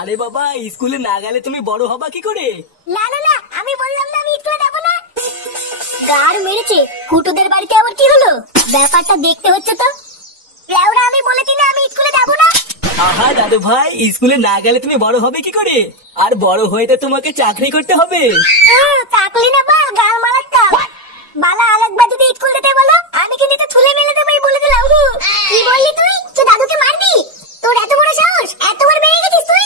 আরে বাবা, স্কুলে না গেলে তুমি বড় হবা কি করে? না না না, আমি বললাম না আমি স্কুলে যাবো না। গাড় মেরেছে। কুটুদের বাড়িতে আবার কি হলো? ব্যাপারটা দেখতে হচ্ছে তো। লেওরা, আমি বলেছি না আমি স্কুলে যাবো না। আহা দাদু ভাই, স্কুলে না গেলে তুমি বড় হবে কি করে? আর বড় হয়ে তো তোমাকে চাকরি করতে হবে। চাকরি না বাল, গাল মারাত্তা বালা। আরেকবার যদি স্কুল যেতে বলো আমি কিন্তু তো ছুলে মেলে দেবো, বলে দিলাম। কি বললি তুই? তুই দাদুকে মারবি? তোর এত বড় সাহস, এত বড় বেড়ে গেছিস তুই?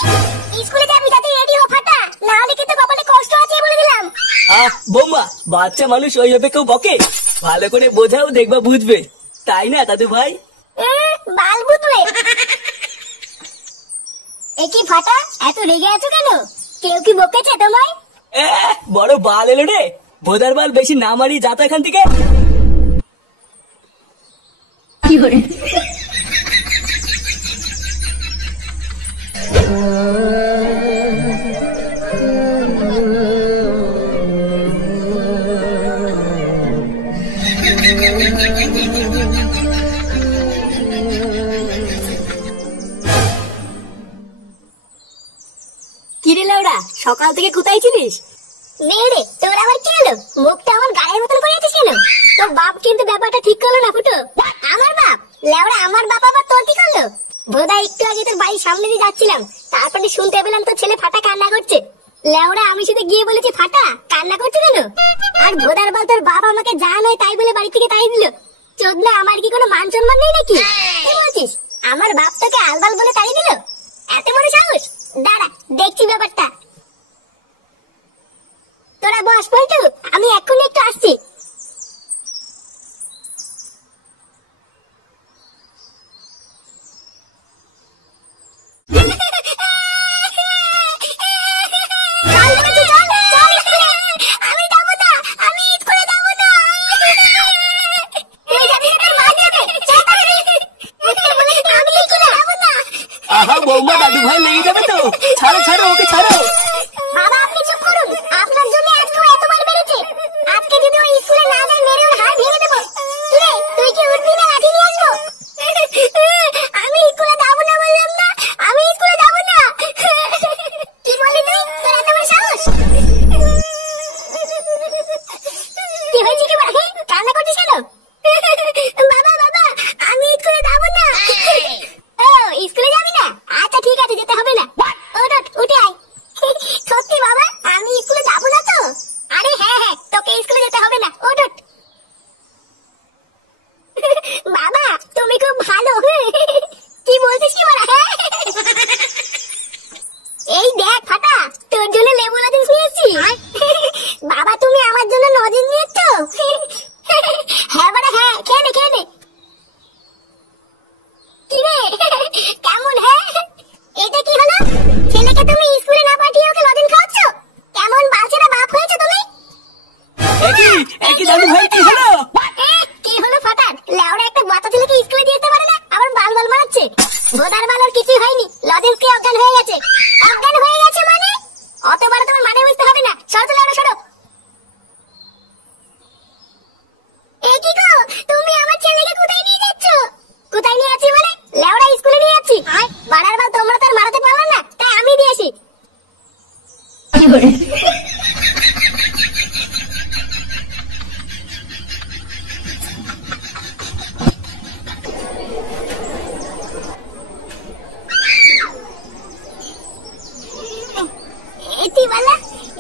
স্কুলে যাবি যাতে রেডি হো ফাটা, না হলে কিন্তু কপালে কষ্ট আছে বলে দিলাম। বৌমা, বাচ্চা মানুষ ওইভাবে কেউ বকে? ভালো করে বোঝাও, দেখবা বুঝবে। তাই না দাদু ভাই? বাল বুঝবে। এ কি ফাটা, এত রেগে আছো কেন? কেউ কি বকেছে তোমায়? বড় বাল এলো রে। ভোদার বাল, বেশি না মারি, যাতো এখান থেকে। কি করে? কিরে লাউড়া, সকাল থেকে কোথায় ছিলিস? মেরে তোর আবার কি হলো? মুখটা আমার গায়ের মতন করে আছিস কেন? তোর বাপ কিন্তু ব্যাপারটা ঠিক করলো না ফুটো। আমার বাপ? লেওড়া, আমার বাপ আবার তোর কি করলো? বোধহয় একটু আগে তোর বাড়ির সামনে দিয়ে যাচ্ছিলাম, তারপরে শুনতে পেলাম তোর ছেলে ফাটা কান্না করছে। লেওড়া, আমি শুধু গিয়ে বলেছি ফাটা কান্না করছে কেন? আর ভোদার বাল, তোর বাপ আমাকে যা নয় তাই বলে বাড়ি থেকে তাই দিল। চোদনা, আমার কি কোনো মান সম্মান নেই নাকি? কি বলছিস? আমার বাপ তোকে আলবাল বলে তাই দিল? এত বড় সাহস! দাঁড়া, দেখছি ব্যাপারটা। তোরা বস পল্টু, আমি এক্ষুনি একটু আসছি। বৌমা, দাদু ভাই লেগে যাবে তো। ছাড়ো ছাড়ো, ওকে ছাড়ো। বাবা, আপনি চুপ করুন। আপনার জন্য আজকে এতবার বেড়েছে। আজকে যদি ওই স্কুলে না যায়, মেরে ওর হাড় ভেঙে দেবো। কিরে, তুই কি উঠবি না লাঠি নিয়ে আসবো? আমি স্কুলে যাবো না বললাম না, আমি স্কুলে যাবো না। কি বলি তুই? তোর এত বড় সাহস! কি হয়েছে কি বলে? কান্না করছিস কেন? বাবা বাবা, আমি স্কুলে যাবো না। ও, স্কুলে যাবি না? আচ্ছা ঠিক আছে, যেতে হবে না। উঠে আয়। সত্যি বাবা, আমি স্কুলে যাবো না তো? আরে হ্যাঁ হ্যাঁ, তোকে স্কুলে যেতে হবে না। ওঠ। বাবা, তুমি খুব ভালো। কি বলছিস কি বলা? এই দেখ ফাটা, তোর জন্য লেবু লজেন্স নিয়ে এসেছি। বাবা, তুমি আমার জন্য লজেন্স নিয়ে এসছো? হ্যাঁ বাবা, হ্যাঁ, খেয়ে নে খেয়ে নে। কিরে, কেমন? হ্যাঁ, এটা কি হলো? ছেলেকে তুমি স্কুলে না পাঠিয়ে ওকে লজেন্স খাওয়াচ্ছ? কেমন বালছেনা বাপ হয়েছে তুমি? একই দাদু ভাই, কি হলো? কি হলো ফাটার? লেওড়া একটা বাচ্চা ছেলেকে স্কুলে দিয়ে যেতে পারে না, আবার বাল বাল মারাচ্ছে। ভোদার বাল, ওর কিছুই হয়নি। লজেন্স কে অজ্ঞান হয়ে গেছে। অজ্ঞান হয়ে গেছে মানে? অত বড় তোমার মানে বুঝতে হবে না। সরো তো লেওড়া, সরো। এ কি গো, তুমি আমার ছেলেকে কোথায় নিয়ে যাচ্ছ? কোথায় নিয়ে যাচ্ছি মানে? লেওড়া, স্কুলে নিয়ে যাচ্ছি। বাড়ার বাল, তোমরা তো আর মারাতে পারলাম না, তাই আমি দিয়ে আসি। কি করে?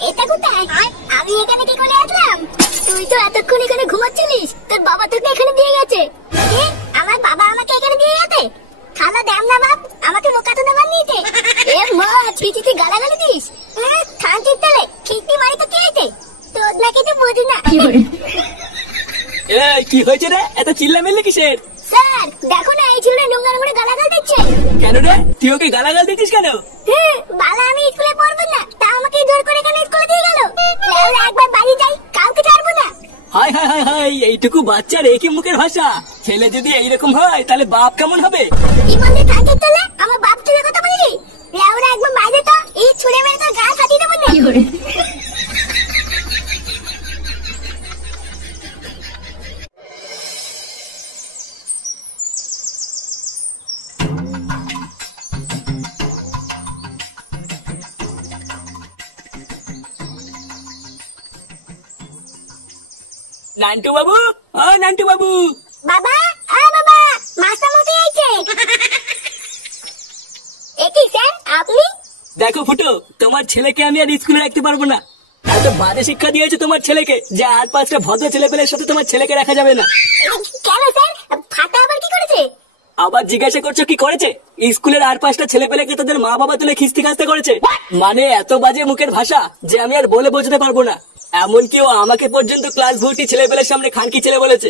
এটা কোথায়? আমি এখানে কি করে আসলাম? তুই তো এতক্ষণ এখানে ঘুমাচ্ছিলিস, তোর বাবা তোকে এখানে দিয়ে গেছে। আমার বাবা আমাকে এখানে দিয়ে গেছে? খালা দেম না বাপ, আমাকে মোকাতে দেবার নিয়েছে। এ মা, ছিচিতে গালাগালি দিস? খানচির তেলে খিস্তি মারি তো কে হয়েছে? তোর না কিছু বুঝি না। কি হয়েছে রে? এত চিল্লামিল্লি কিসের? স্যার দেখো না, এই ছেলেটা নোংরা নোংরা গালাগাল দিচ্ছে। কেন রে? তুই ওকে গালাগাল দিচ্ছিস কেন? বালা, আমি স্কুলে পড়বো না, তা আমাকে জোর করে এখানে স্কুলে দিয়ে গেল। একবার বাড়ি যাই, কাউকে ছাড়বো না। হাই হাই হাই হাই, এইটুকু বাচ্চার একই মুখের ভাষা। ছেলে যদি এইরকম হয়, তাহলে বাপ কেমন হবে? কি বললি খানচির তেলে? আমার বাপ তুলে কথা বললি? লেওরা, একবার বাইরে তো, এই ছুড়ে মেরে তোর গা ফাটিয়ে দেবো না। নান্টু বাবু, ও নান্টু বাবু। বাবা, বাবা, মাস্টার মশাই আইছে। একি স্যার, আপনি? দেখো ফুটো, তোমার ছেলেকে আমি আর স্কুলে রাখতে পারবো না। এত বাজে শিক্ষা দিয়েছো তোমার ছেলেকে যে আর 5টা ভদ্র ছেলেপেলের সাথে তোমার ছেলেকে রাখা যাবে না। কেন স্যার, ফাটা আবার কি করেছে? আবার জিজ্ঞাসা করছো কি করেছে? স্কুলের আর 5টা ছেলেপেলেকে তাদের মা বাবা তুলে খিস্তি খাস্তে করেছে। মানে এত বাজে মুখের ভাষা যে আমি আর বলে বোঝাতে পারবো না। এমনকি ও আমাকে পর্যন্ত ক্লাস ভর্তি ছেলেপেলের সামনে খানকি ছেলে বলেছে।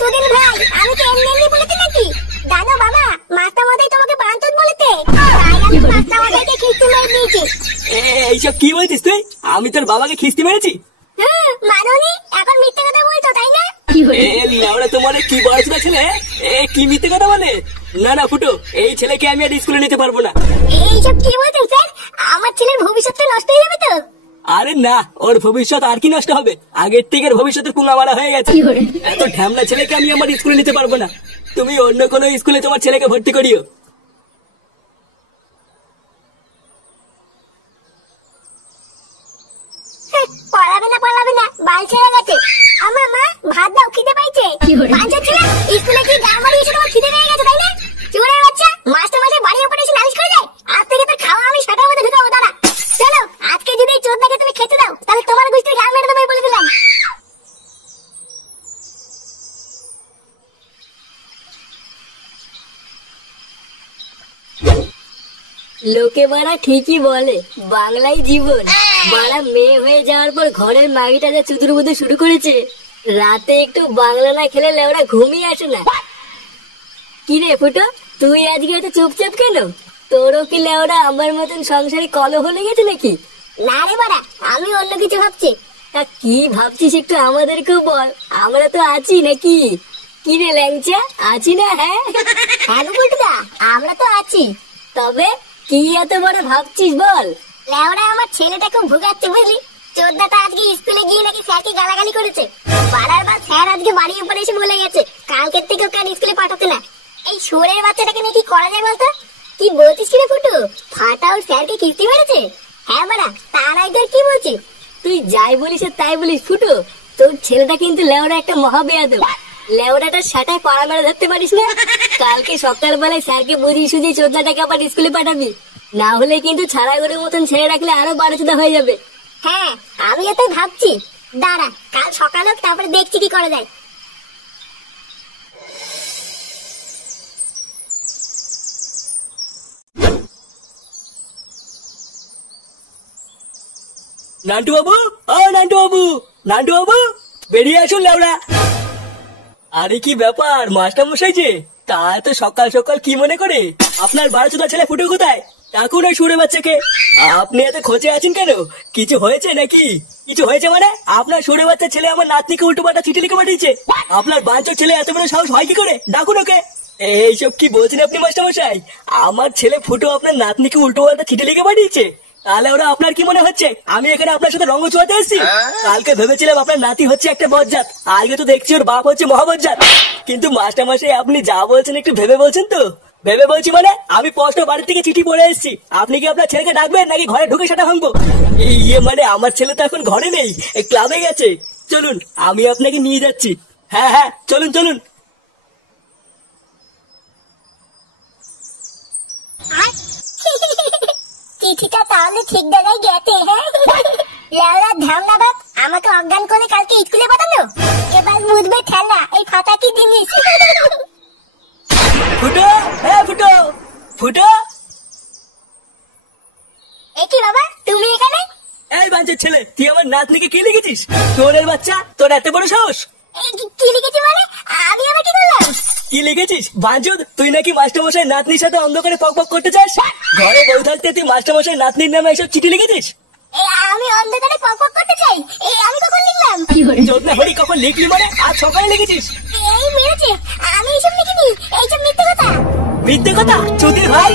তোদের ভাই, আমি তো এমনি বলেছি নাকি? জানো বাবা, মাস্টার মশাই তোমাকে বান্তুত বলেছে, তাই আমি মাস্টার মশাইকে খিস্তি মেরে দিয়েছি। এইসব কি বলছিস তুই? আমি তোর বাবাকে খিস্তি মেরেছি? মাননি, এখন মিথ্যে কথা বলছো তাই না? লেওড়া তোমার কি বয়স না ছেলে, কি মিথ্যে কথা বলে? না না ফুটো, এই ছেলেকে আমি আর স্কুলে নিতে পারবো না। এইসব কি বলছেন স্যার? আমার ছেলের ভবিষ্যৎটা নষ্ট হয়ে যাবে তো। আরে না, ওর ভবিষ্যৎ আর কি নষ্ট হবে? আগের থেকে ভবিষ্যতের পুঙ্গা মারা হয়ে গেছে। এত ঢ্যামনা ছেলেকে আমি আমার স্কুলে নিতে পারবো না। তুমি অন্য কোনো স্কুলে তোমার ছেলেকে ভর্তি করিও। পড়াবে না, বাল ছেড়ে গেছে। আমার মা ভাত দাও, খিদে পাইছে। বাঞ্চা ছিল, স্কুলে কি গান মারিয়েছে, তোমার খিদে পেয়ে গেছে তাই না? চুরের বাচ্চা, মাস্টার মাসে বাড়ির উপরে এসে নালিশ করে যায়। আজ থেকে তোর খাওয়া আমি সাটার মধ্যে ঢুকাবো। দাঁড়া, চলো আজকে যদি এই চোদনাকে তুমি খেতে দাও তাহলে তোমার গোষ্ঠীর গান মেরে দেবো বলে দিলাম। লোকে বাড়া ঠিকই বলে বাংলাই জীবন। বাড়া মেয়ে হয়ে যাওয়ার পর ঘরের মাগিটা যা চুদুর বুদু শুরু করেছে, রাতে একটু বাংলা না খেলে লেওরা ঘুমিয়ে আসে না। কি রে ফুটো, তুই আজকে এত চুপচাপ কেন? তোরও কি লেওরা আমার মতন সংসারে কলহ লেগেছে নাকি? না রে বাড়া, আমি অন্য কিছু ভাবছি। তা কি ভাবছিস একটু আমাদেরকেও বল, আমরা তো আছি নাকি? কি রে ল্যাংচা, আছি না? হ্যাঁ হ্যাঁ বলটুদা, আমরা তো আছি। তবে কি এত বড় ভাবছিস বল? লেওরা আমার ছেলেটা খুব ভুগাচ্ছে বুঝলি। চোদ্দাটা আজকে স্কুলে গিয়ে নাকি স্যারকে গালাগালি করেছে। পাড়ার বা স্যার আজকে বাড়ির উপরে এসে বলে গেছে কালকের থেকে ওকে আর স্কুলে পাঠাতে না। এই সুরের বাচ্চাটাকে নিয়ে কি করা যায় বলতো? কি বলছিস কি রে ফুটু? ফাটা ওর স্যারকে কিস্তি মেরেছে? হ্যাঁ বাড়া, তার আইদের কি বলছিস? তুই যাই বলিস আর তাই বলিস ফুটো, তোর ছেলেটা কিন্তু লেওরা একটা মহাবেয়াদব। লেওরাটা সাটায় পাড়া মেরে ধরতে পারিস না? কালকে সকালবেলায় স্যারকে বুঝিয়ে সুঝিয়ে চোদ্দাটাকে আবার স্কুলে পাঠাবি, না হলে কিন্তু ছাড়া গরুর মতন ছেড়ে রাখলে আরো বারোচোদা হয়ে যাবে। হ্যাঁ, আমি এটাই ভাবছি। দাঁড়া, কাল সকাল হোক, তারপরে দেখছি কি করা যায়। নান্টু বাবু, ও নান্টু বাবু, নান্টু বাবু বেরিয়ে আসুন লেওড়া। আরে কি ব্যাপার মাস্টার মশাই যে, তা তো সকাল সকাল কি মনে করে? আপনার বারোচোদা ছেলে ফুটে কোথায়? ডাকুন ওই সুরে বাচ্চাকে। আপনি এত খোঁজে আছেন কেন? কিছু হয়েছে নাকি? কিছু হয়েছে মানে? আপনার সুরে বাচ্চা ছেলে আমার নাতনিকে উল্টো পাল্টা চিঠি লিখে পাঠিয়েছে। আপনার বাঞ্চর ছেলে এত বড় সাহস হয় কি করে? ডাকুন ওকে। এইসব কি বলছেন আপনি মাস্টার মশাই? আমার ছেলে ফুটো আপনার নাতনিকে উল্টো পাল্টা চিঠি লিখে পাঠিয়েছে? তাহলে ওরা আপনার কি মনে হচ্ছে আমি এখানে আপনার সাথে রঙ্গ চুয়াতে এসেছি? কালকে ভেবেছিলাম আপনার নাতি হচ্ছে একটা বজ্জাত, আজকে তো দেখছি ওর বাপ হচ্ছে মহাবজ্জাত। কিন্তু মাস্টার মশাই আপনি যা বলছেন একটু ভেবে বলছেন তো? ভেবে বলছি মানে আমি স্পষ্ট বাড়ি থেকে চিঠি পড়ে এসেছি। আপনি কি আপনার ছেলেকে ডাকবেন নাকি ঘরে ঢুকে সেটা ভাঙবো? ইয়ে মানে আমার ছেলে তো এখন ঘরে নেই, ক্লাবে গেছে। চলুন আমি আপনাকে নিয়ে যাচ্ছি। হ্যাঁ হ্যাঁ চলুন চলুন। চিঠিটা তাহলে ঠিক জায়গায় গেছে। হ্যাঁ, লেওরা ধামনা বাপ আমাকে অজ্ঞান করে কালকে স্কুলে পাঠানো। এবার বুঝবে ঠেলা এই ফাটা কি জিনিস। ফুটো, হ্যাঁ ফুটো, ফুটো। একি বাবা, তুমি এখানে? এই বাঞ্চের ছেলে, তুই আমার নাতনিকে কি লিখেছিস? চোরের বাচ্চা, তোর এত বড় সাহস! কি লিখেছি মানে? আমি আবার কি করলাম? কি লিখেছিস বাঞ্চুদ? তুই নাকি মাস্টারমশাই নাতনির সাথে অন্ধকারে পক পক করতে চাস? ঘরে বউ থাকতে তুই মাস্টারমশাই নাতনির নামে এসব চিঠি লিখেছিস? আমি অন্ধকারে পক পক করতে চাই? আমি কখন লিখলাম? চোদনা হরি, কখন লিখলি মানে? আজ সকালে লিখেছিস? এই মেরেছে, আমি এইসব লিখিনি। এইসব মিথ্যে কথা। মিথ্যে কথা চুদির ভাই।